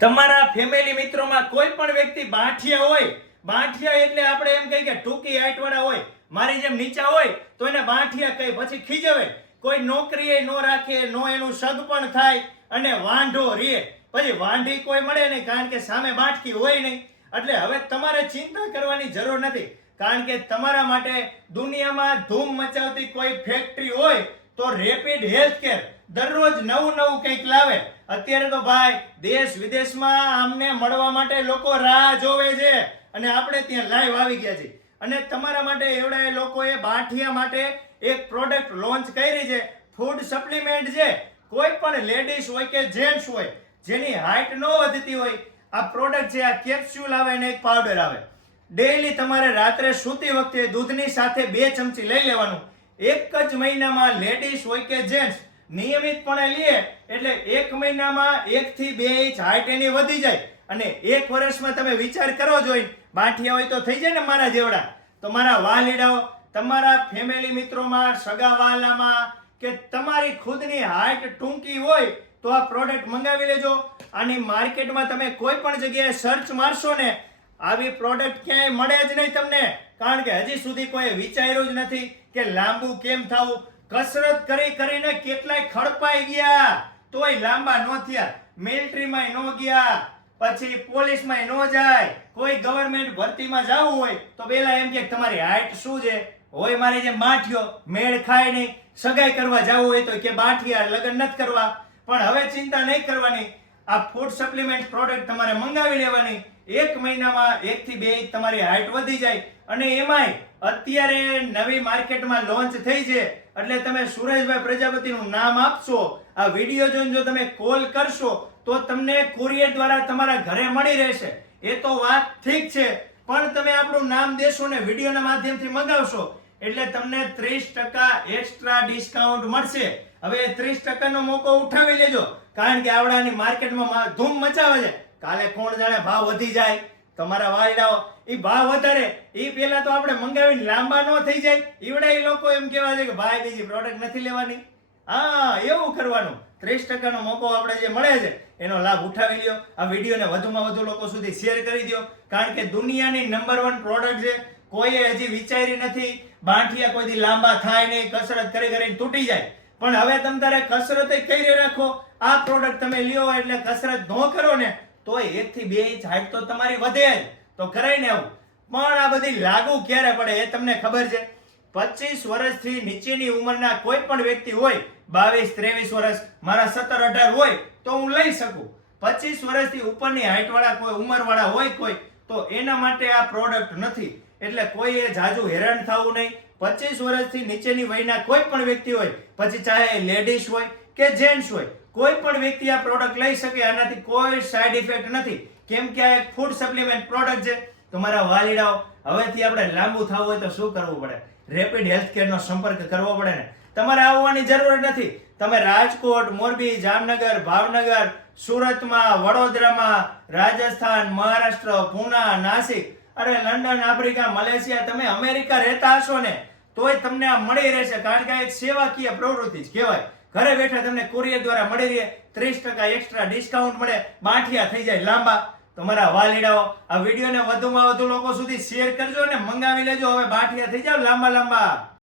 તમારા ફેમિલી મિત્રોમાં કોઈ પણ વ્યક્તિ બાંઠિયા હોય, બાંઠિયા એટલે આપણે એમ કહીએ કે ટૂંકી હાઈટ વાળા હોય, મારી જેમ નીચા હોય, તો એને બાંઠિયા કહી, પછી ખીજવે. કોઈ નોકરીએ નો રાખે, નો એનું સગ પણ થાય, અને વાંઢો રીએ. પછી વાંઢી કોઈ મળે નહીં, કારણ કે સામે બાંઠકી હોય નહીં. એટલે હવે તમારે ચિંતા કરવાની જરૂર નથી, કારણ કે તમારા માટે દુનિયામાં ધૂમ મચાવતી કોઈ ફેક્ટરી હોય તો રેપિડ હેલ્થ કેર દરરોજ નવું નવું કંઈક લાવે. અત્યારે તો ભાઈ, દેશ વિદેશમાં આમને મળવા માટે લોકો રાહ જોવે છે. અને આપણે ત્યાં લાઈવ આવી ગયા છે અને તમારા માટે એવડા લોકોએ બાઠિયા માટે એક પ્રોડક્ટ લોન્ચ કરી છે. ફૂડ સપ્લિમેન્ટ છે. કોઈ પણ લેડીઝ હોય કે જેન્ટ્સ હોય, જેની હાઈટ ન વધતી હોય, આ પ્રોડક્ટ છે, આ કેપ્સ્યુલ આવે અને એક પાવડર આવે. ડેઈલી તમારે રાત્રે સૂતી વખતે દૂધની સાથે બે ચમચી લઈ લેવાનું. એક જ મહિનામાં લેડીઝ હોય કે જેન્ટ્સ નિયમિતપણે લે, એટલે એક મહિનામાં એક થી બે ઇંચ હાઈટ એની વધી જાય. અને એક વર્ષમાં તમે વિચાર કરો જોઈ, બાંઠિયા હોય તો થઈ જાય ને મારા જેવડા. તો મારા વાલીડાઓ, તમારા ફેમિલી મિત્રોમાં, સગા વાલામાં કે તમારી ખુદની હાઈટ ટૂંકી હોય તો આ પ્રોડક્ટ મંગાવી લેજો. આની માર્કેટમાં તમે કોઈ પણ જગ્યાએ સર્ચ મારશો ને, આવી પ્રોડક્ટ ક્યાંય મળે જ નહીં તમને. કારણ કે હજી સુધી કોઈ વિચાર્યું જ નથી કે લાંબુ કેમ થવું. કસરત કરી કરીને કેટલાય ખડપાઈ ગયા. તોય લાંબા ન થયા. મિલિટરીમાં ન ગયા. પછી પોલીસમાં ન જાય. કોઈ ગવર્મેન્ટ ભરતીમાં જવું હોય તો પેલા એમ કે તમારી હાઈટ શું છે? હોય મારી જે બાંઠિયો મેળ ખાય નહીં. સગાઈ કરવા જવું હોય તો કે બાંઠિયા લગ્ન નથી કરવા. પણ હવે ચિંતા નહીં કરવાની. આ ફૂડ સપ્લિમેન્ટ પ્રોડક્ટ તમારે મંગાવી લેવાની. એક મહિનામાં એક થી બે તમારી હાઈટ વધી જાય. અને એમાંય અત્યારે નવી માર્કેટમાં લોન્ચ થઈ છે. એટલે તમે સુરેશભાઈ પ્રજાપતિનું નામ આપશો, આ વીડિયો જોઈને જો તમે કોલ કરશો, તો તમને કુરિયર દ્વારા તમારા ઘરે મળી રહેશે. એ તો વાત ઠીક છે, પણ તમે આપણું નામ દેશો ને વિડીયોના માધ્યમથી મંગાવશો, એટલે તમને ત્રીસ ટકા એક્સ્ટ્રા ડિસ્કાઉન્ટ મળશે. હવે ત્રીસ ટકાનો મોકો ઉઠાવી લેજો, કારણ કે આવડાની માર્કેટમાં ધૂમ મચાવે છે. કાલે કોણ જાણે ભાવ વધી જાય? તમારા વાયડાઓ એ ભાવ વધારે એ પેલા તો આપણે મંગાવીને લાંબા ન થઈ જાય. ઈવડા એ લોકો એમ કહેવા છે કે ભાઈ બીજી પ્રોડક્ટ નથી લેવાની. હા, એવું કરવાનું. ત્રીસ ટકાનો મોકો આપણે જે મળે છે, એનો લાભ ઉઠાવી લ્યો. આ વિડીયોને વધુમાં વધુ લોકો સુધી શેર કરી દો કારણ કે દુનિયાની નંબર વન પ્રોડક્ટ છે, કોઈએ હજી વિચારી નથી, બાંઠિયા કોઈથી લાંબા થાય નહીં, કસરત કરી કરીને તૂટી જાય. પણ હવે તમે તારે કસરત કરી રાખો. આ પ્રોડક્ટ તમે લ્યો એટલે કસરત ન કરો ને તોય એક થી બે ઇંચ હાઈટ તો તમારી વધે જ. તો કરાય ને આવું. પણ આ બધી લાગુ ક્યારે પડે એ તમને ખબર છે? પચીસ વર્ષથી નીચેની ઉંમરના કોઈ પણ વ્યક્તિ હોય, બાવીસ, ત્રેવીસ વર્ષ, મારા સત્તર, અઢાર હોય, તો હું લઈ શકું. પચીસ વર્ષથી ઉપરની હાઈટ વાળા કોઈ ઉંમર વાળા હોય કોઈ, તો એના માટે આ પ્રોડક્ટ નથી. એટલે કોઈએ જાજુ હેરાન થવું નહીં. પચીસ વર્ષથી નીચેની વયના કોઈ પણ વ્યક્તિ હોય, પછી ચાહે લેડીઝ હોય કે જેન્ટ્સ હોય, કોઈ પણ વ્યક્તિ આ પ્રોડક્ટ લઈ શકે, આનાથી કોઈ સાઈડ ઇફેક્ટ નથી. કેમ કે આ એક ફૂડ સપ્લિમેન્ટ પ્રોડક્ટ છે. તમારા વાલીડાઓ, હવેથી આપણે લાંબુ થવું હોય તો શું કરવું પડે? રેપિડ હેલ્થ કેરનો સંપર્ક કરવો પડે ને. તમારે આવવાની જરૂર નથી. તમે રાજકોટ, મોરબી, જામનગર, ભાવનગર, સુરતમાં, વડોદરામાં, રાજસ્થાન, મહારાષ્ટ્ર, પૂના, નાસિક, અરે લંડન, આફ્રિકા, મલેશિયા, તમે અમેરિકા રહેતા હશો ને, તોય તમને આ મળી રહેશે. કારણ કે આ એક સેવાકીય પ્રવૃત્તિ જ કહેવાય. ઘરે બેઠા તમને કુરિયર દ્વારા મળી રહે ત્રીસ ટકા એક્સ્ટ્રા ડિસ્કાઉન્ટ મળે. બાંઠિયા થઈ જાય લાંબા. તમારા વાલીડાઓ આ વિડીયોને વધુમાં વધુ લોકો સુધી શેર કરજો અને મંગાવી લેજો. હવે બાંઠિયા થઈ જાવ લાંબા લાંબા.